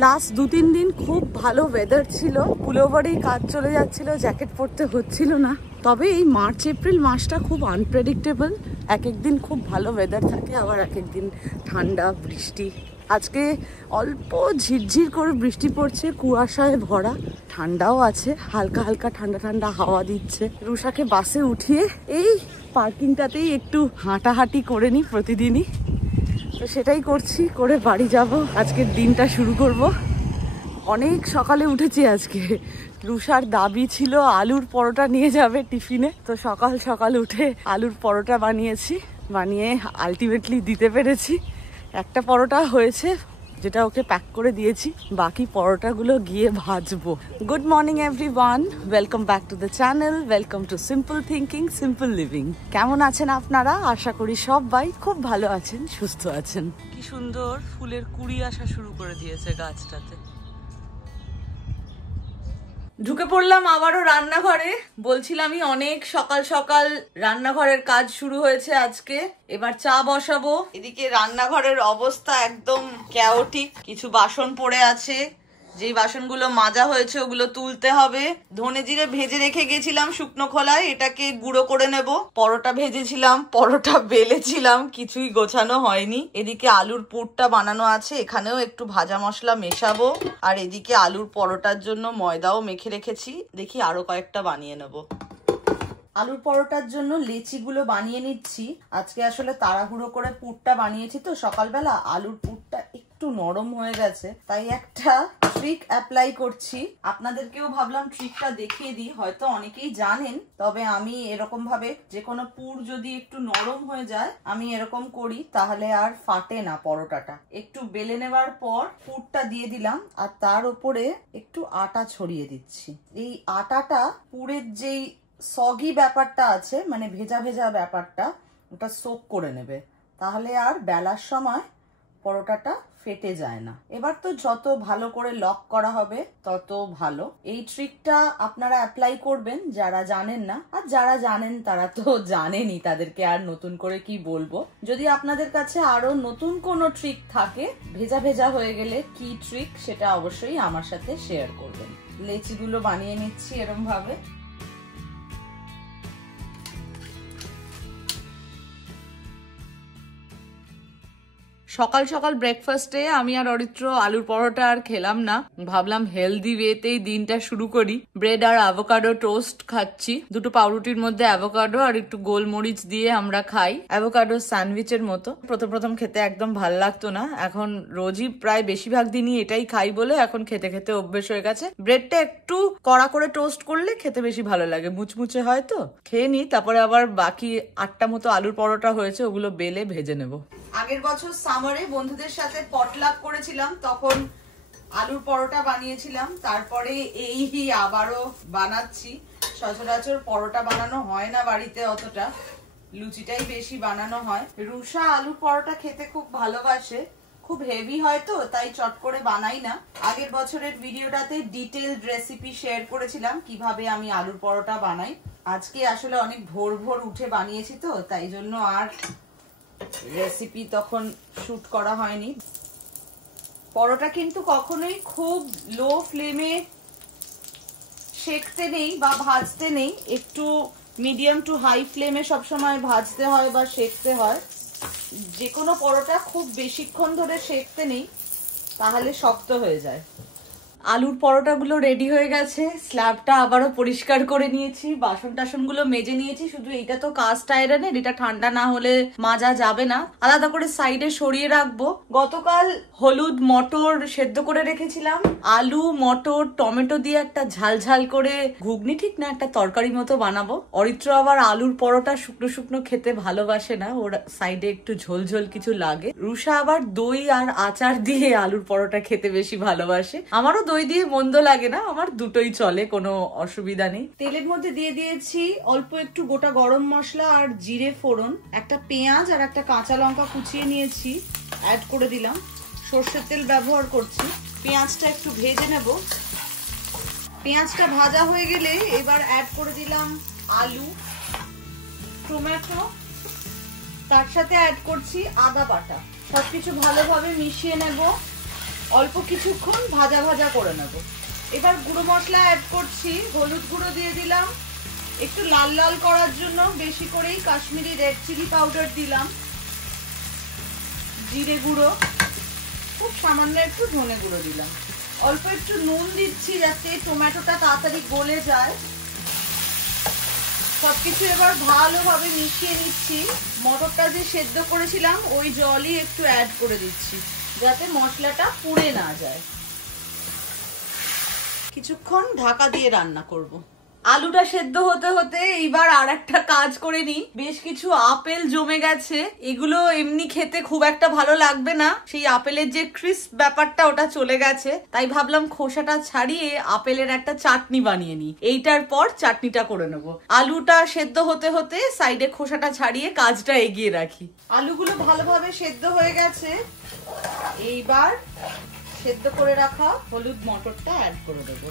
Last 2-3 দিন খুব ভালো ওয়েদার ছিল, পুলোভারেই কাজ চলে যাচ্ছিল, জ্যাকেট পরতে হচ্ছিল না। তবে এই মার্চ এপ্রিল মাসটা খুব আনপ্রেডিক্টেবল, এক একদিন খুব ভালো ওয়েদার থাকে, আবার এক একদিন ঠান্ডা বৃষ্টি। আজকে অল্প ঝিরঝির করে বৃষ্টি পড়ছে, কুয়াশায় ভরা, ঠান্ডাও আছে, হালকা হালকা ঠান্ডা ঠান্ডা হাওয়া দিচ্ছে। রুষাকে বাসে উঠিয়ে এই পার্কিংটাতেই একটু হাঁটাহাঁটি করে নিই প্রতিদিনই, তো সেটাই করছি, করে বাড়ি যাব, আজকের দিনটা শুরু করব। অনেক সকালে উঠেছি আজকে, রুষার দাবি ছিল আলুর পরোটা নিয়ে যাবে টিফিনে, তো সকাল সকাল উঠে আলুর পরোটা বানিয়েছি, বানিয়ে আলটিমেটলি দিতে পেরেছি। একটা পরোটা হয়েছে যেটা ওকে প্যাক করে দিয়েছি, বাকি পরোটাগুলো গিয়ে ভাজবো। Good morning everyone, welcome back to the channel, welcome to simple thinking simple living. কেমন আছেন আপনারা? আশা করি সবাই খুব ভালো আছেন, সুস্থ আছেন। কি সুন্দর ফুলের কুড়ি আসা শুরু করে দিয়েছে গাছটাতে। ঢুকে পড়লাম আবারও রান্নাঘরে। বলছিলামই অনেক সকাল সকাল রান্নাঘরের কাজ শুরু হয়েছে আজকে। এবার চা বসাবো। এদিকে রান্নাঘরের অবস্থা একদম ক্যাওটিক, কিছু বাসন পড়ে আছে, যেই বাসনগুলো মাজা হয়েছে ওগুলো তুলতে হবে। ধনে জিরে ভেজে রেখে গেছিলাম শুকনো খোলায়, এটাকে গুঁড়ো করে নেব। পরোটা ভেজেছিলাম, পরোটা বেলেছিলাম, কিছুই গোছানো হয়নি। এদিকে আলুর পুরটা বানানো আছে, এখানেও একটু ভাজা মশলা মেশাবো। আর এদিকে আলুর পরোটার জন্য ময়দাও মেখে রেখেছি, দেখি আরো কয়েকটা বানিয়ে নেব। আলুর পরোটার জন্য লেচিগুলো বানিয়ে নিচ্ছি। আজকে আসলে তাড়াহুড়ো করে পুরটা বানিয়েছি তো সকালবেলা, আলুর পুরটা একটু নরম হয়ে গেছে, তাই একটা ট্রিক অ্যাপ্লাই করছি। আপনাদেরকেও ভাবলাম ট্রিকটা দেখিয়ে দিই, হয়তো অনেকেই জানেন, তবে আমি এরকম ভাবে যে কোনো পুর যদি একটু নরম হয়ে যায় আমি এরকম করি, তাহলে আর ফাটে না পরোটাটা। একটু বেলে নেওয়ার পর পুরটা দিয়ে দিলাম, আর তার উপরে একটু আটা ছড়িয়ে দিচ্ছি। এই আটাটা পুরের যেই সগি ব্যাপারটা আছে, মানে ভেজা ভেজা ব্যাপারটা, ওটা সোক করে নেবে, তাহলে আর বেলার সময় পরোটাটা ফেটে যায় না। এবার তো যত ভালো করে লক করা হবে তত ভালো। এই ট্রিকটা আপনারা অ্যাপ্লাই করবেন যারা জানেন না, আর যারা জানেন তারা তো জানেনই, তাদেরকে আর নতুন করে কি বলবো। যদি আপনাদের কাছে আরো নতুন কোনো ট্রিক থাকে, ভেজা ভেজা হয়ে গেলে কি ট্রিক, সেটা অবশ্যই আমার সাথে শেয়ার করবেন। লেচিগুলো বানিয়ে নিচ্ছি এরকম ভাবে। সকাল সকাল ব্রেকফাস্টে আমি আর অরিত্র আলুর পরোটা আর খেলাম না, ভাবলাম হেলদি ওয়েতেই দিনটা শুরু করি। ব্রেড আর অ্যাভোকাডো টোস্ট খাচ্ছি, দুটো পাউরুটির মধ্যে অ্যাভোকাডো আর একটু গোলমরিচ দিয়ে আমরা খাই, অ্যাভোকাডো স্যান্ডউইচের মতো। প্রথম খেতে একদম ভাল লাগতো না, এখন রোজই প্রায় বেশিরভাগ দিনই এটাই খাই বলে এখন খেতে খেতে অভ্যেস হয়ে গেছে। ব্রেডটা একটু কড়া করে টোস্ট করলে খেতে বেশি ভালো লাগে, মুচমুচে হয় তো। খেয়ে নি, তারপরে আবার বাকি 8টা মতো আলুর পরোটা হয়েছে, ওগুলো বেলে ভেজে নেব। আগের বছর সামারে বন্ধুদের সাথে পটলাক করেছিলাম, তখন আলুর পরোটা বানিয়েছিলাম, তারপরে এই আবারও বানাচ্ছি। সচরাচর পরোটা বানানো হয় না বাড়িতে অতটা, লুচিটাই বেশি বানানো হয়। রুষা আলুর পরোটা খেতে খুব ভালোবাসে, খুব হেভি হয় তো, তাই চট করে বানাই না। আগের বছরের ভিডিওটাতে ডিটেইলড রেসিপি শেয়ার করেছিলাম কিভাবে আমি আলুর পরোটা বানাই। আজকে আসলে অনেক ভোর ভোর উঠে বানিয়েছি তো, তাই জন্য আর রেসিপি তখন শুট করা হয়নি। পরোটা কিন্তু কখনোই খুব লো ফ্লেমে সেকতে নেই বা ভাজতে নেই, একটু মিডিয়াম টু হাই ফ্লেমে সবসময় ভাজতে হয় বা সেকতে হয়। যে কোনো পরোটা খুব বেশিক্ষণ ধরে সেকতে নেই, তাহলে শক্ত হয়ে যায়। আলুর পরোটাগুলো রেডি হয়ে গেছে, স্ল্যাবটা আবারও পরিষ্কার করে নিয়েছি, বাসন টাসনগুলো মেজে নিয়েছি। শুধু এটা তো কাস্ট আয়রনের, এটা ঠান্ডা না হলে মাজা যাবে না, আলাদা করে সাইডে সরিয়ে রাখবো। গতকাল হলুদ মটর সেদ্ধ করে রেখেছিলাম, আলু মটর টমেটো দিয়ে একটা ঝালঝাল করে ঘুগনি, ঠিক না একটা তরকারি মতো বানাবো। অরিত্র আবার আলুর পরোটা শুকনো শুকনো খেতে ভালোবাসে না, ওর সাইডে একটু ঝোল ঝোল কিছু লাগে। রুষা আবার দই আর আচার দিয়ে আলুর পরোটা খেতে বেশি ভালোবাসে, আমারও দই দিয়ে মন্দ লাগে না, আমার দুটোই চলে, কোনো অসুবিধা নেই। তেলের মধ্যে দিয়ে দিয়েছি অল্প একটু গোটা গরম মশলা আর জিরে ফোড়ন, একটা পেঁয়াজ আর একটা কাঁচা লঙ্কা কুচিয়ে নিয়েছি, অ্যাড করে দিলাম। সর্ষের তেল ব্যবহার করছি। পেঁয়াজটা একটু ভেজে নেব। পেঁয়াজটা ভাজা হয়ে গেলে এবার অ্যাড করে দিলাম আলু, টমেটো, তার সাথে অ্যাড করছি আদা বাটা। সবকিছু ভালোভাবে মিশিয়ে নেব। অল্প কিছুক্ষণ ভাজা ভাজা করে নেব। এবার গুঁড়ো মশলা অ্যাড করছি। হলুদ গুঁড়ো দিয়ে দিলাম, একটু লাল লাল করার জন্য বেশি করেই কাশ্মীরি রেড চিলি পাউডার দিলাম, জিরে গুঁড়ো, খুব সামান্য একটু ধনে গুঁড়ো দিলাম, অল্প একটু নুন দিচ্ছি যাতে টমেটোটা তাড়াতাড়ি গলে যায়। সবকিছু এবার ভালোভাবে মিশিয়ে নিচ্ছি। মটরটা যে সেদ্ধ করেছিলাম ওই জলই একটু অ্যাড করে দিচ্ছি যাতে মশলাটা পুড়ে না যায়। কিছুক্ষণ ঢাকা দিয়ে রান্না করব। আলুটা সেদ্ধ হতে হতে এইবার আর একটা কাজ করে নি। বেশ কিছু আপেল জমে গেছে, এগুলো এমনি খেতে খুব একটা ভালো লাগবে না, সেই আপেলের যে ক্রিস্প ব্যাপারটা ওটা চলে গেছে, তাই ভাবলাম খোসাটা ছাড়িয়ে আপেলের একটা চাটনি বানিয়ে নি। এইটার পর চাটনিটা করে নেব। আলুটা সেদ্ধ হতে হতে সাইডে খোসাটা ছাড়িয়ে কাজটা এগিয়ে রাখি। আলুগুলো ভালোভাবে সেদ্ধ হয়ে গেছে, এইবার সেদ্ধ করে রাখা হলুদ মটরটা অ্যাড করে দেবো।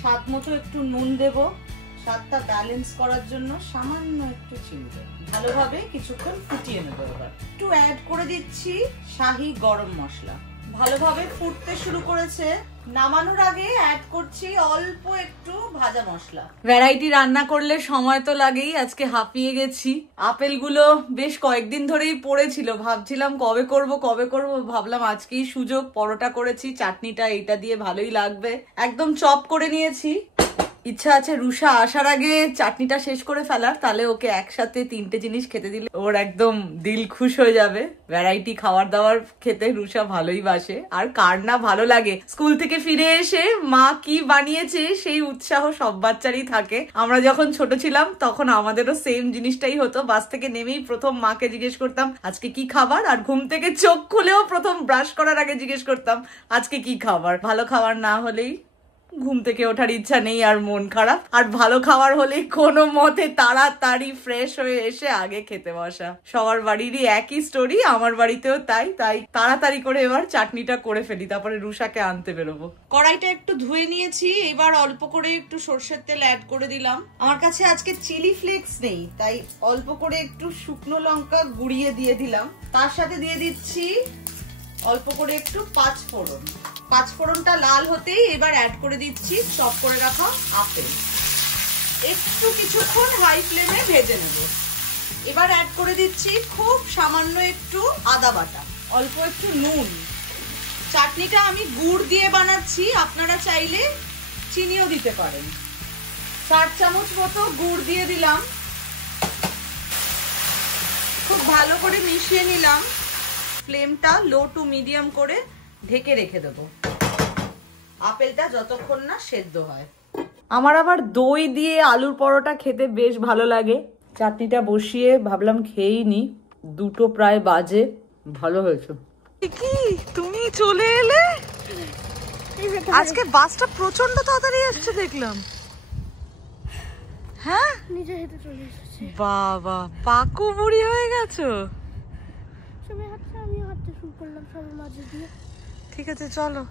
স্বাদ মতো একটু নুন দেব, স্বাদটা ব্যালেন্স করার জন্য সামান্য একটু চিনি দেব। ভালোভাবে কিছুক্ষণ ফুটিয়ে নেব। এবার একটু অ্যাড করে দিচ্ছি শাহি গরম মশলা। ভালোভাবে ফুটতে শুরু করেছে। নামানোর আগে অ্যাড করছি অল্প একটু ভাজা মশলা। ভ্যারাইটি রান্না করলে সময় তো লাগেই, আজকে হাঁপিয়ে গেছি। আপেলগুলো বেশ কয়েকদিন ধরেই পড়েছিল, ভাবছিলাম কবে করব, ভাবলাম আজকেই সুযোগ। পরোটা করেছি, চাটনিটা এইটা দিয়ে ভালোই লাগবে। একদম চপ করে নিয়েছি। ইচ্ছা আছে রুষা আসার আগে চাটনিটা শেষ করে ফেলার, তাহলে ওকে একসাথে 3টে জিনিস খেতে দিলে ওর একদম দিল খুশ হয়ে যাবে। ভ্যারাইটি খাবার দাবার খেতে রুষা ভালোই বাসে, আর কার না ভালো লাগে। স্কুল থেকে ফিরে এসে মা কি বানিয়েছে সেই উৎসাহ সব বাচ্চারই থাকে। আমরা যখন ছোট ছিলাম তখন আমাদেরও সেম জিনিসটাই হতো। বাস থেকে নেমেই প্রথম মাকে জিজ্ঞেস করতাম আজকে কি খাবার, আর ঘুম থেকে চোখ খুলেও প্রথম ব্রাশ করার আগে জিজ্ঞেস করতাম আজকে কি খাবার। ভালো খাবার না হলেই ঘুম থেকে ওঠার ইচ্ছা নেই আর মন খারাপ, আর ভালো খাবার হলেই কোনো মতে তাড়াতাড়ি ফ্রেশ হয়ে এসে আগে খেতে বসা। সবার বাড়িরই একই স্টোরি, আমার বাড়িতেও তাই তাড়াতাড়ি করে এবার চাটনিটা করে ফেলি, তারপরে রুষাকে আনতে বেরোবো। কড়াইটা একটু ধুয়ে নিয়েছি, এবার অল্প করে একটু সর্ষের তেল অ্যাড করে দিলাম। আমার কাছে আজকে চিলি ফ্লেক্স নেই, তাই অল্প করে একটু শুকনো লঙ্কা গুঁড়িয়ে দিয়ে দিলাম। তার সাথে দিয়ে দিচ্ছি অল্প করে একটু পাঁচফোড়ন। পাঁচফোড়নটা লাল হতেই এবার অ্যাড করে দিচ্ছি চপ করে রাখা আপেল। একটু কিছুক্ষণ হাই ফ্লেমে ভেজে নেব। এবার অ্যাড করে দিচ্ছি খুব সামান্য একটু আদা বাটা, অল্প একটু নুন। চাটনিটা আমি গুড় দিয়ে বানাচ্ছি, আপনারা চাইলে চিনিও দিতে পারেন। 4 চামচ মতো গুড় দিয়ে দিলাম। খুব ভালো করে মিশিয়ে নিলাম। ফ্লেমটা লো টু মিডিয়াম করে ঢেকে রেখে দেবো আপেলটা যতক্ষণ না সেদ্ধ হয়। আমার আবার দই দিয়ে আলুর পরোটা খেতে বেশ ভালো লাগে। চাটনিটা বসিয়ে ভাবলাম খেয়েই নি, 2টো প্রায় বাজে। ভালো হয়েছে। কি তুমি চলে এলে? আজকে বাসটা প্রচন্ড তাড়াতাড়ি আসছে দেখলাম। হ্যাঁ নিজে হেঁটে চলে এসেছি। বাবা পাকু বুড়ি হয়ে গেছো। ঠিক আছে চলো।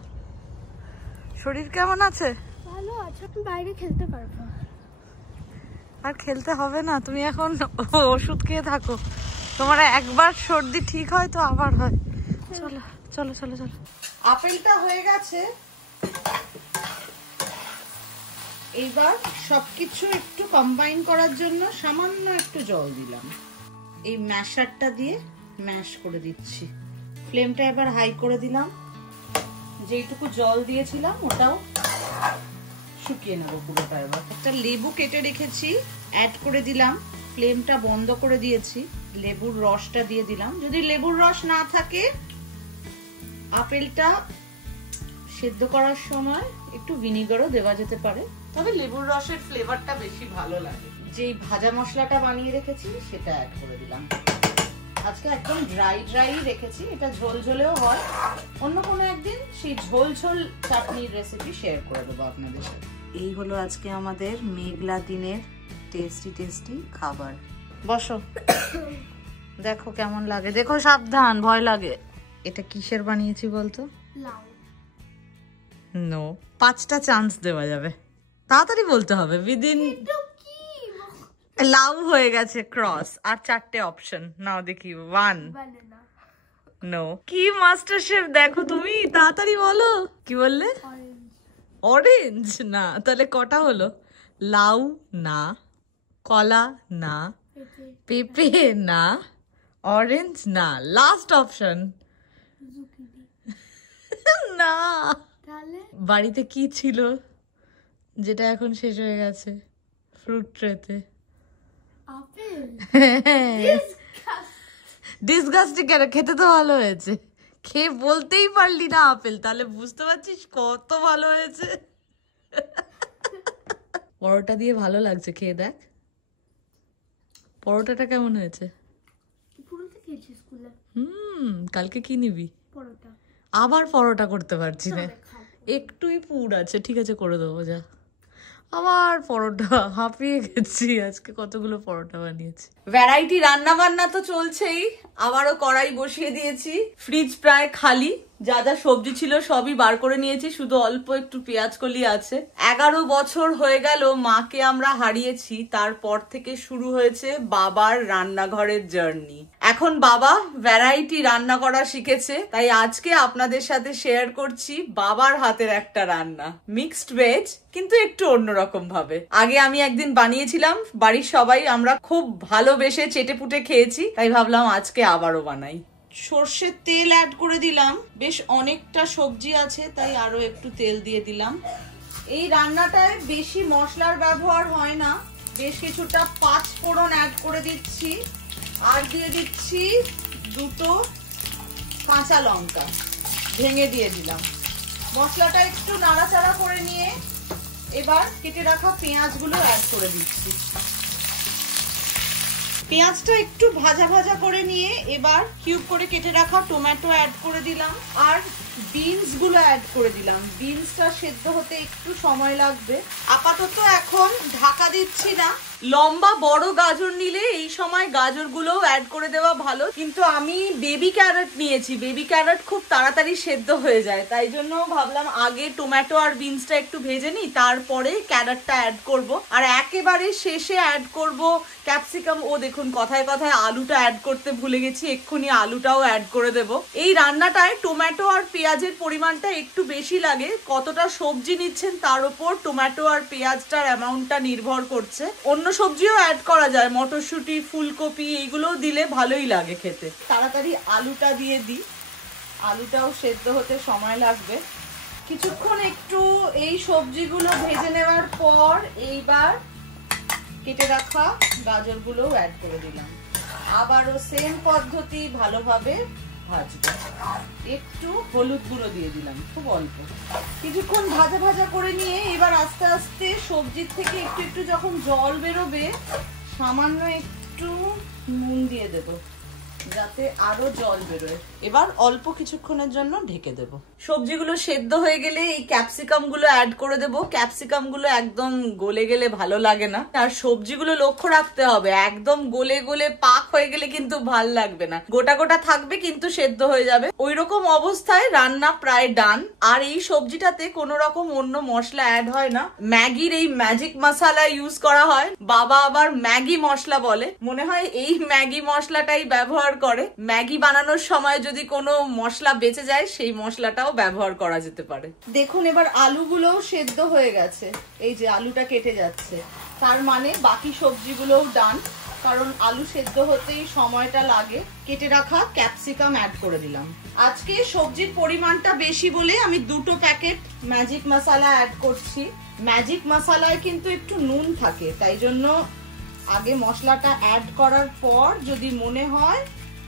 শরীর কেমন আছে? ভালো আছে, আমি বাইরে খেলতে পারবো। আর খেলতে হবে না, তুমি এখন ওষুধ খেয়ে থাকো। তোমার একবার সর্দি ঠিক হয় তো আবার হয়। চলো চলো চলো চলো। আপেলটা হয়ে গেছে, এইবার সবকিছু একটু কম্বাইন করার জন্য সামান্য একটু জল দিলাম। এই ম্যাশারটা দিয়ে ম্যাশ করে দিচ্ছি। ফ্লেমটা এবার হাই করে দিলাম। যেইটুকু জল দিয়েছিলাম ওটাও শুকিয়ে নেবো পুরোটা। এবার একটা লেবু কেটে রেখেছি, অ্যাড করে দিলাম। ফ্লেমটা বন্ধ করে দিয়েছি। লেবুর রসটা দিয়ে দিলাম। যদি লেবুর রস না থাকে, আপেলটা সেদ্ধ করার সময় একটু ভিনিগারও দেওয়া যেতে পারে, তবে লেবুর রসের ফ্লেভারটা বেশি ভালো লাগে। যেই ভাজা মশলাটা বানিয়ে রেখেছি সেটা অ্যাড করে দিলাম। আজকে একদম ড্রাই রেখেছি, এটা ঝোল ঝোলেও হয়। অন্য কোনো একদিন সেই ঝোল ঝোল চাটনির রেসিপি শেয়ার করে দেবো আপনাদের সাথে। এই হলো আজকে আমাদের মেঘলা দিনের টেস্টি খাবার। বসো, দেখো কেমন লাগে। দেখো সাবধান, ভয় লাগে। এটা কিসের বানিয়েছি বলতো? লাউ। নো, 5টা চান্স দেওয়া যাবে। তাড়াতাড়ি বলতে হবে। উইদিন লাউ হয়ে গেছে ক্রস, আর 4টে অপশন। নাও দেখি। 1, নো। কি মাস্টার শেফ দেখো তুমি, তাড়াতাড়ি বলো। কি বললে? অরেঞ্জ না, তাহলে কটা হলো? লাউ না, কলা না, পেঁপে না, অরেঞ্জ না, লাস্ট অপশন না। বাড়িতে কি ছিল যেটা এখন শেষ হয়ে গেছে ফ্রুট ট্রেতে? ডিসগাস্টিং কেন? খেতে তো ভালো হয়েছে। খেয়ে বলতেই পারলি না আপেল, তাহলে বুঝতে পারছিস কত ভালো হয়েছে। পরোটা দিয়ে ভালো লাগছে, খেয়ে দেখ পরোটাটা কেমন হয়েছে। কালকে কি নিবি? আবার পরোটা করতে পারছি না, একটুই পুর আছে, ঠিক আছে করে দেবো যা। আবার পরোটা, হাঁপিয়ে গেছি, আজকে কতগুলো পরোটা বানিয়েছি। ভ্যারাইটি রান্না বান্না তো চলছেই, আবারও কড়াই বসিয়ে দিয়েছি। ফ্রিজ প্রায় খালি, যা যা সবজি ছিল সবই বার করে নিয়েছি, শুধু অল্প একটু পেঁয়াজ কলি আছে। 11 বছর হয়ে গেল মাকে আমরা হারিয়েছি, তারপর থেকে শুরু হয়েছে বাবার রান্নাঘরের জার্নি। এখন বাবা ভ্যারাইটি রান্না করা শিখেছে, তাই আজকে আপনাদের সাথে শেয়ার করছি বাবার হাতের একটা রান্না, মিক্সড ভেজ, কিন্তু একটু অন্যরকম ভাবে। আগে আমি একদিন বানিয়েছিলাম, বাড়ির সবাই আমরা খুব ভালোবেসে চেটেপুটে খেয়েছি, তাই ভাবলাম আজকে আবারও বানাই। সর্ষের তেল অ্যাড করে দিলাম, বেশ অনেকটা সবজি আছে তাই আরো একটু তেল দিয়ে দিলাম। এই রান্নাটায় বেশি মশলার ব্যবহার হয় না, বেশ কিছুটা 5 ফোড়ন অ্যাড করে দিচ্ছি, আর দিয়ে দিচ্ছি 2টো কাঁচা লঙ্কা ভেঙে দিয়ে দিলাম। মশলাটা একটু নাড়াচাড়া করে নিয়ে এবার কেটে রাখা পেঁয়াজগুলো অ্যাড করে দিচ্ছি। পেঁয়াজটা একটু ভাজা ভাজা করে নিয়ে এবার কিউব করে কেটে রাখা টমেটো অ্যাড করে দিলাম, আর বিনস গুলো অ্যাড করে দিলাম। বিনসটা সেদ্ধ হতে একটু সময় লাগবে। আপাতত এখন ঢাকা দিচ্ছি না। লম্বা বড় গাজর নিলে এই সময় গাজরগুলোও অ্যাড করে দেওয়া ভালো, কিন্তু আমি বেবি ক্যারট নিয়েছি, বেবি ক্যারট খুব তাড়াতাড়ি সেদ্ধ হয়ে যায়, তাই জন্য ভাবলাম আগে টমেটো আর বিনসটা একটু ভেজে নিই, তারপরে ক্যারটটা অ্যাড করব, আর একেবারে শেষে অ্যাড করব ক্যাপসিকাম। ও দেখুন কথায় কথায় আলুটা অ্যাড করতে ভুলে গেছি, এক্ষুনি আলুটাও অ্যাড করে দেব। এই রান্নাটায় টমেটো আর পেঁয়াজের পরিমাণটা একটু বেশি লাগে, কতটা সবজি নিচ্ছেন তার উপর টমেটো আর পেঁয়াজটার অ্যামাউন্টটা নির্ভর করছে। অন্য সবজিও অ্যাড করা যায়, মটরশুঁটি, ফুলকপি, এইগুলোও দিলে ভালোই লাগে খেতে। তাড়াতাড়ি আলুটা দিয়ে দিই, আলুটাও সেদ্ধ হতে সময় লাগবে কিছুক্ষণ। একটু এই সবজিগুলো ভেজে নেওয়ার পর এইবার কেটে রাখা গাজরগুলোও অ্যাড করে দিলাম, আবারও সেম পদ্ধতি ভালোভাবে ভাজবো। একটু হলুদ গুঁড়ো দিয়ে দিলাম, খুব অল্প। কিছুক্ষণ ভাজা ভাজা করে নিয়ে এবার আস্তে আস্তে সবজির থেকে একটু একটু যখন জল বেরোবে, সামান্য একটু নুন দিয়ে দেবো যাতে আরো জল বেরোয়। এবার অল্প কিছুক্ষণের জন্য ঢেকে দেব। সবজিগুলো সেদ্ধ হয়ে গেলে এই ক্যাপসিকাম গুলো অ্যাড করে দেব। ক্যাপসিকাম গুলো একদম গলে গেলে ভালো লাগে না, আর সবজিগুলো লক্ষ্য রাখতে হবে, একদম গলে গলে পাক হয়ে গেলে কিন্তু ভাল লাগবে না, গোটা গোটা থাকবে কিন্তু সেদ্ধ হয়ে যাবে। ওই রকম অবস্থায় রান্না প্রায় ডান। আর এই সবজিটাতে কোনো রকম অন্য মশলা অ্যাড হয় না, ম্যাগির এই ম্যাজিক মশলা ইউজ করা হয়। বাবা আবার ম্যাগি মশলা বলে, মনে হয় এই ম্যাগি মশলাটাই ব্যবহার করে। ম্যাগি বানানোর সময় যদি কোনো মশলা বেঁচে যায় সেই মশলাটাও ব্যবহার করা যেতে পারে। দেখুন এবার আলুগুলোও সেদ্ধ হয়ে গেছে, এই যে আলুটা কেটে যাচ্ছে, তার মানে বাকি সবজিগুলোও ডান, কারণ আলু সেদ্ধ হতেই সময়টা লাগে। কেটে রাখা ক্যাপসিকাম অ্যাড করে দিলাম। আজকে সবজির পরিমাণটা বেশি বলে আমি 2টো প্যাকেট ম্যাজিক মশলা অ্যাড করছি। ম্যাজিক মশলায় কিন্তু একটু নুন থাকে, তাই জন্য আগে মশলাটা অ্যাড করার পর যদি মনে হয়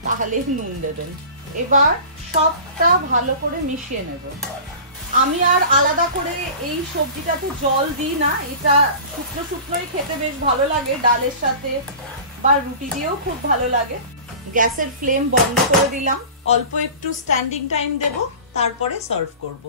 তাহলে নুন দেবেন। এবার সবটা ভালো করে মিশিয়ে নেব। আমি আর আলাদা করে এই সবজিটাতে জল দিই না, এটা শুকনো শুকনোই খেতে বেশ ভালো লাগে, ডালের সাথে বা রুটি দিয়েও খুব ভালো লাগে। গ্যাসের ফ্লেম বন্ধ করে দিলাম, অল্প একটু স্ট্যান্ডিং টাইম দেব, তারপরে সার্ভ করব।